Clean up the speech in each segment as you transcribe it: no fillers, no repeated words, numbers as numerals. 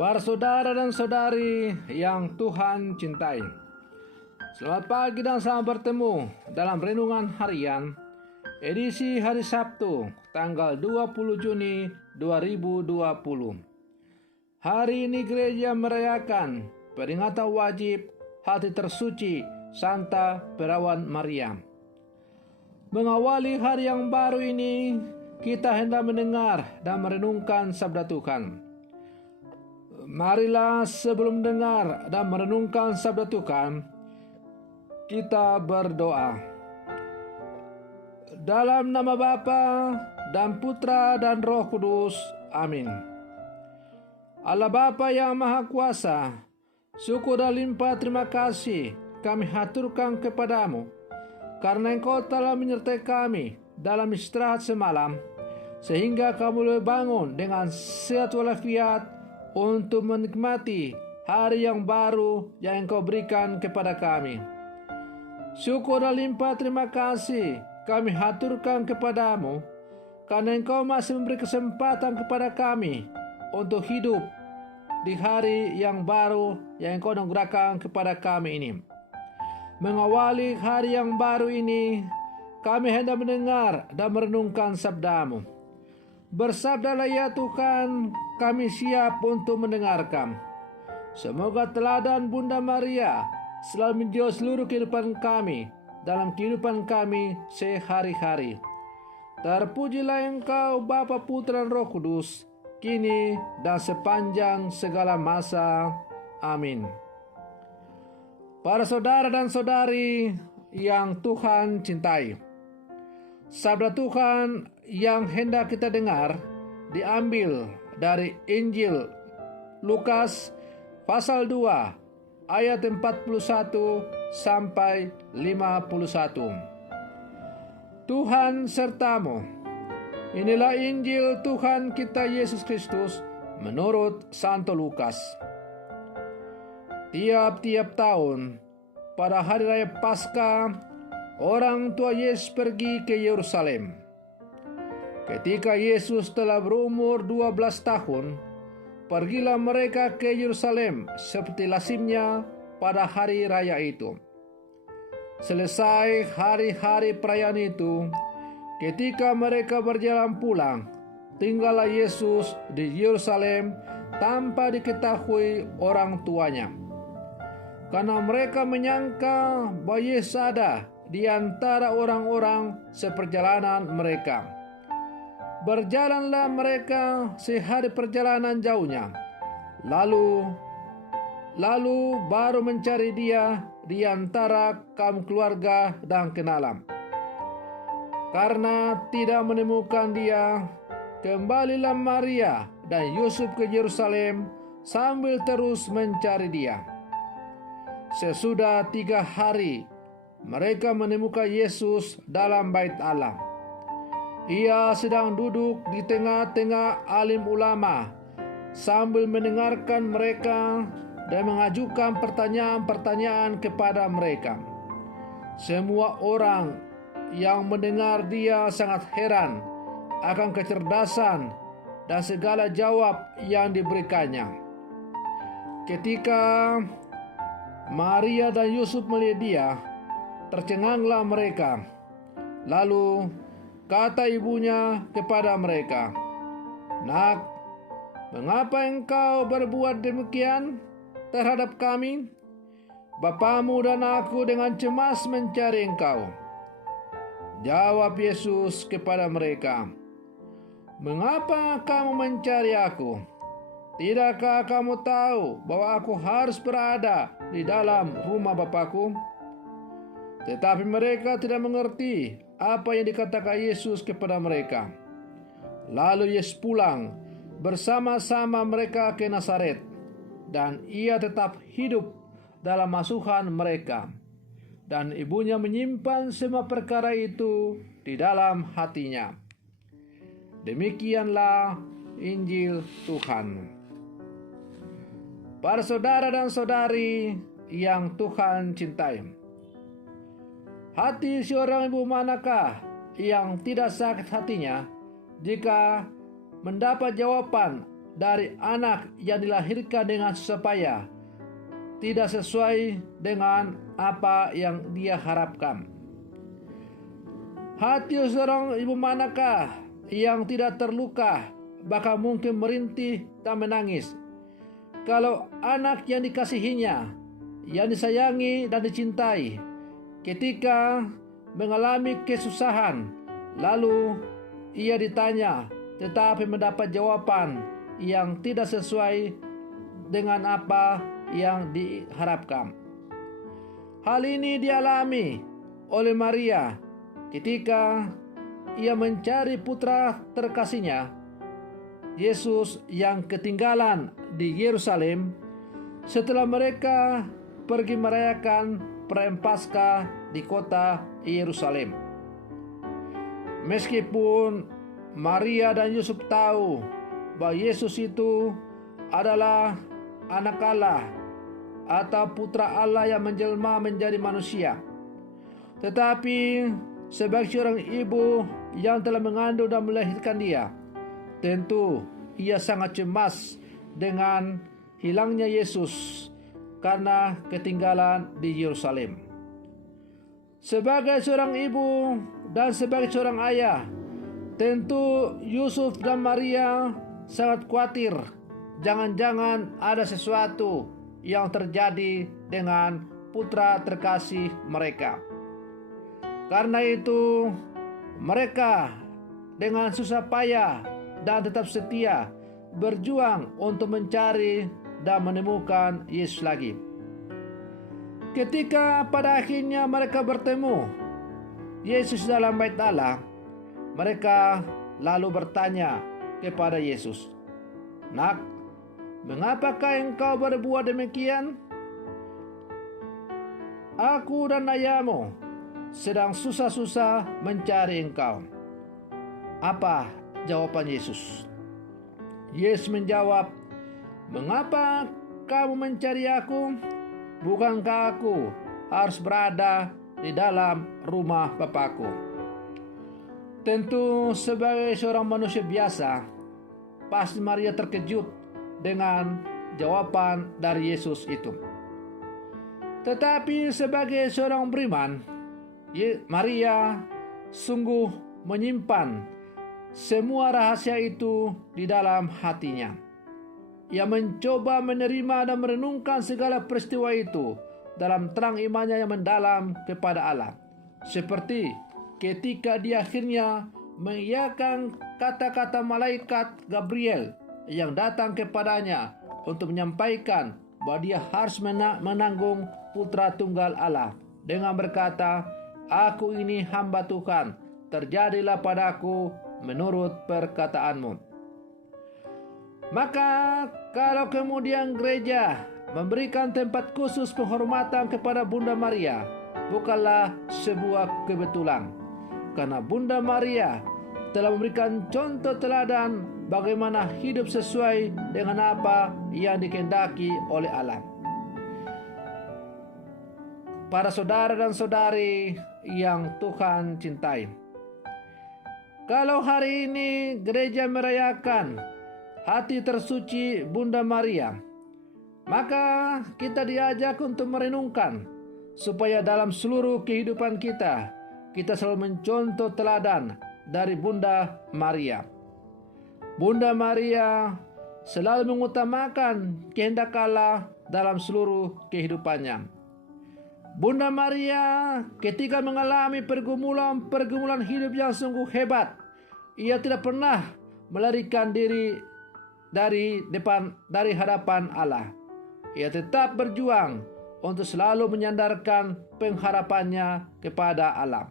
Para saudara dan saudari yang Tuhan cintai, selamat pagi dan selamat bertemu dalam Renungan Harian edisi hari Sabtu tanggal 20 Juni 2020. Hari ini gereja merayakan peringatan wajib hati tersuci Santa Perawan Maria. Mengawali hari yang baru ini, kita hendak mendengar dan merenungkan sabda Tuhan. Marilah sebelum mendengar dan merenungkan sabda Tuhan, kita berdoa. Dalam nama Bapa dan Putra dan Roh Kudus. Amin. Allah Bapa yang Maha Kuasa, syukur dan limpah terima kasih kami haturkan kepadamu, karena Engkau telah menyertai kami dalam istirahat semalam, sehingga kami boleh bangun dengan sehat walafiat untuk menikmati hari yang baru yang Engkau berikan kepada kami. Syukur dan limpah terima kasih kami haturkan kepadamu, karena Engkau masih memberi kesempatan kepada kami untuk hidup di hari yang baru yang Engkau anugerahkan kepada kami ini. Mengawali hari yang baru ini, kami hendak mendengar dan merenungkan sabda-Mu. Bersabdalah ya Tuhan, kami siap untuk mendengarkan. Semoga teladan Bunda Maria selalu menjauh seluruh kehidupan kami dalam kehidupan kami sehari-hari. Terpujilah Engkau Bapa, Putra, dan Roh Kudus, kini dan sepanjang segala masa. Amin. Para saudara dan saudari yang Tuhan cintai, sabda Tuhan yang hendak kita dengar diambil dari Injil Lukas pasal 2 ayat 41 sampai 51. Tuhan sertamu. Inilah Injil Tuhan kita Yesus Kristus menurut Santo Lukas. Tiap-tiap tahun pada hari raya Paskah, orang tua Yesus pergi ke Yerusalem. Ketika Yesus telah berumur 12 tahun, pergilah mereka ke Yerusalem seperti lazimnya pada hari raya itu. Selesai hari-hari perayaan itu, ketika mereka berjalan pulang, tinggallah Yesus di Yerusalem tanpa diketahui orang tuanya. Karena mereka menyangka bahwa Yesus ada di antara orang-orang seperjalanan mereka. Berjalanlah mereka sehari perjalanan jauhnya, lalu baru mencari dia di antara kaum keluarga dan kenalan. Karena tidak menemukan dia, kembalilah Maria dan Yusuf ke Yerusalem sambil terus mencari dia. Sesudah 3 hari, mereka menemukan Yesus dalam bait Allah. Ia sedang duduk di tengah-tengah alim ulama sambil mendengarkan mereka dan mengajukan pertanyaan-pertanyaan kepada mereka. Semua orang yang mendengar dia sangat heran akan kecerdasan dan segala jawab yang diberikannya. Ketika Maria dan Yusuf melihat dia, tercenganglah mereka. Lalu kata ibunya kepada mereka, "Nak, mengapa engkau berbuat demikian terhadap kami? Bapamu dan aku dengan cemas mencari engkau." Jawab Yesus kepada mereka, "Mengapa kamu mencari aku? Tidakkah kamu tahu bahwa aku harus berada di dalam rumah Bapakku?" Tetapi mereka tidak mengerti apa yang dikatakan Yesus kepada mereka. Lalu Yesus pulang bersama-sama mereka ke Nazaret, dan ia tetap hidup dalam asuhan mereka. Dan ibunya menyimpan semua perkara itu di dalam hatinya. Demikianlah Injil Tuhan. Para saudara dan saudari yang Tuhan cintai, hati seorang ibu manakah yang tidak sakit hatinya jika mendapat jawaban dari anak yang dilahirkan dengan susah payah tidak sesuai dengan apa yang dia harapkan. Hati seorang ibu manakah yang tidak terluka, bahkan mungkin merintih dan menangis, kalau anak yang dikasihinya, yang disayangi dan dicintai, ketika mengalami kesusahan, lalu ia ditanya, tetapi mendapat jawaban yang tidak sesuai dengan apa yang diharapkan. Hal ini dialami oleh Maria ketika ia mencari putra terkasihnya, Yesus, yang ketinggalan di Yerusalem setelah mereka pergi merayakan perayaan Paskah di kota Yerusalem. Meskipun Maria dan Yusuf tahu bahwa Yesus itu adalah anak Allah atau putra Allah yang menjelma menjadi manusia, tetapi sebagai seorang ibu yang telah mengandung dan melahirkan dia, tentu ia sangat cemas dengan hilangnya Yesus karena ketinggalan di Yerusalem. Sebagai seorang ibu dan sebagai seorang ayah, tentu Yusuf dan Maria sangat khawatir jangan-jangan ada sesuatu yang terjadi dengan putra terkasih mereka. Karena itu mereka dengan susah payah dan tetap setia berjuang untuk mencari dan menemukan Yesus lagi. Ketika pada akhirnya mereka bertemu Yesus dalam bait Allah, mereka lalu bertanya kepada Yesus, "Nak, mengapakah engkau berbuat demikian? Aku dan ayahmu sedang susah-susah mencari engkau." Apa jawaban Yesus? Yesus menjawab, "Mengapa kamu mencari aku? Bukankah aku harus berada di dalam rumah Bapakku?" Tentu sebagai seorang manusia biasa, pasti Maria terkejut dengan jawaban dari Yesus itu. Tetapi sebagai seorang beriman, Maria sungguh menyimpan semua rahasia itu di dalam hatinya. Ia mencoba menerima dan merenungkan segala peristiwa itu dalam terang imannya yang mendalam kepada Allah. Seperti ketika dia akhirnya mengiyakan kata-kata malaikat Gabriel yang datang kepadanya untuk menyampaikan bahwa dia harus menanggung putra tunggal Allah dengan berkata, "Aku ini hamba Tuhan, terjadilah padaku menurut perkataanmu." Maka kalau kemudian gereja memberikan tempat khusus penghormatan kepada Bunda Maria, bukanlah sebuah kebetulan, karena Bunda Maria telah memberikan contoh teladan bagaimana hidup sesuai dengan apa yang dikehendaki oleh Allah. Para saudara dan saudari yang Tuhan cintai, kalau hari ini gereja merayakan hati tersuci Bunda Maria, maka kita diajak untuk merenungkan supaya dalam seluruh kehidupan kita selalu mencontoh teladan dari Bunda Maria. Bunda Maria selalu mengutamakan kehendak Allah dalam seluruh kehidupannya. Bunda Maria ketika mengalami pergumulan hidup yang sungguh hebat, ia tidak pernah melarikan diri dari hadapan Allah. Ia tetap berjuang untuk selalu menyandarkan pengharapannya kepada Allah.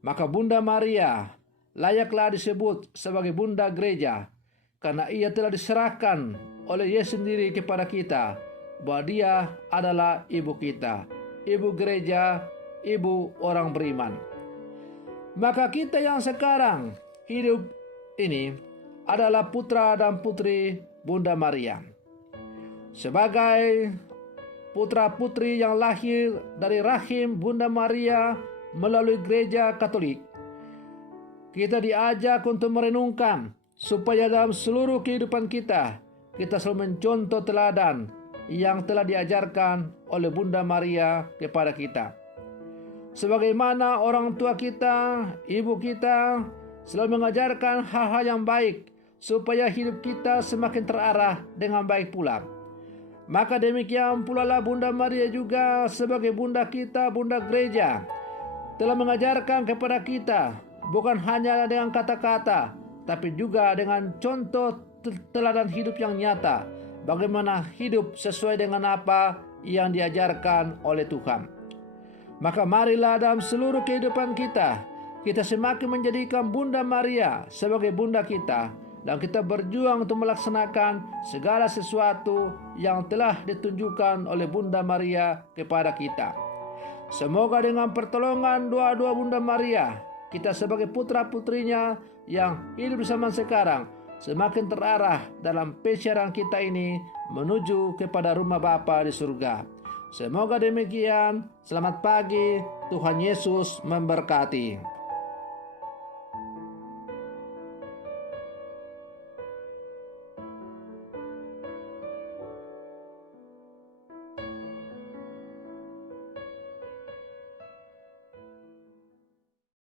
Maka Bunda Maria layaklah disebut sebagai Bunda Gereja, karena ia telah diserahkan oleh Yesus sendiri kepada kita, bahwa dia adalah ibu kita, ibu gereja, ibu orang beriman. Maka kita yang sekarang hidup ini adalah putra dan putri Bunda Maria. Sebagai putra-putri yang lahir dari rahim Bunda Maria melalui gereja Katolik, kita diajak untuk merenungkan supaya dalam seluruh kehidupan kita selalu mencontoh teladan yang telah diajarkan oleh Bunda Maria kepada kita. Sebagaimana orang tua kita, ibu kita selalu mengajarkan hal-hal yang baik supaya hidup kita semakin terarah dengan baik pula. Maka demikian pula lah Bunda Maria juga sebagai bunda kita, bunda gereja, telah mengajarkan kepada kita bukan hanya dengan kata-kata, tapi juga dengan contoh teladan hidup yang nyata, bagaimana hidup sesuai dengan apa yang diajarkan oleh Tuhan. Maka marilah dalam seluruh kehidupan kita semakin menjadikan Bunda Maria sebagai bunda kita, dan kita berjuang untuk melaksanakan segala sesuatu yang telah ditunjukkan oleh Bunda Maria kepada kita. Semoga dengan pertolongan doa-doa Bunda Maria, kita sebagai putra-putrinya yang hidup di zaman sekarang semakin terarah dalam pencarian kita ini menuju kepada rumah Bapa di surga. Semoga demikian. Selamat pagi, Tuhan Yesus memberkati.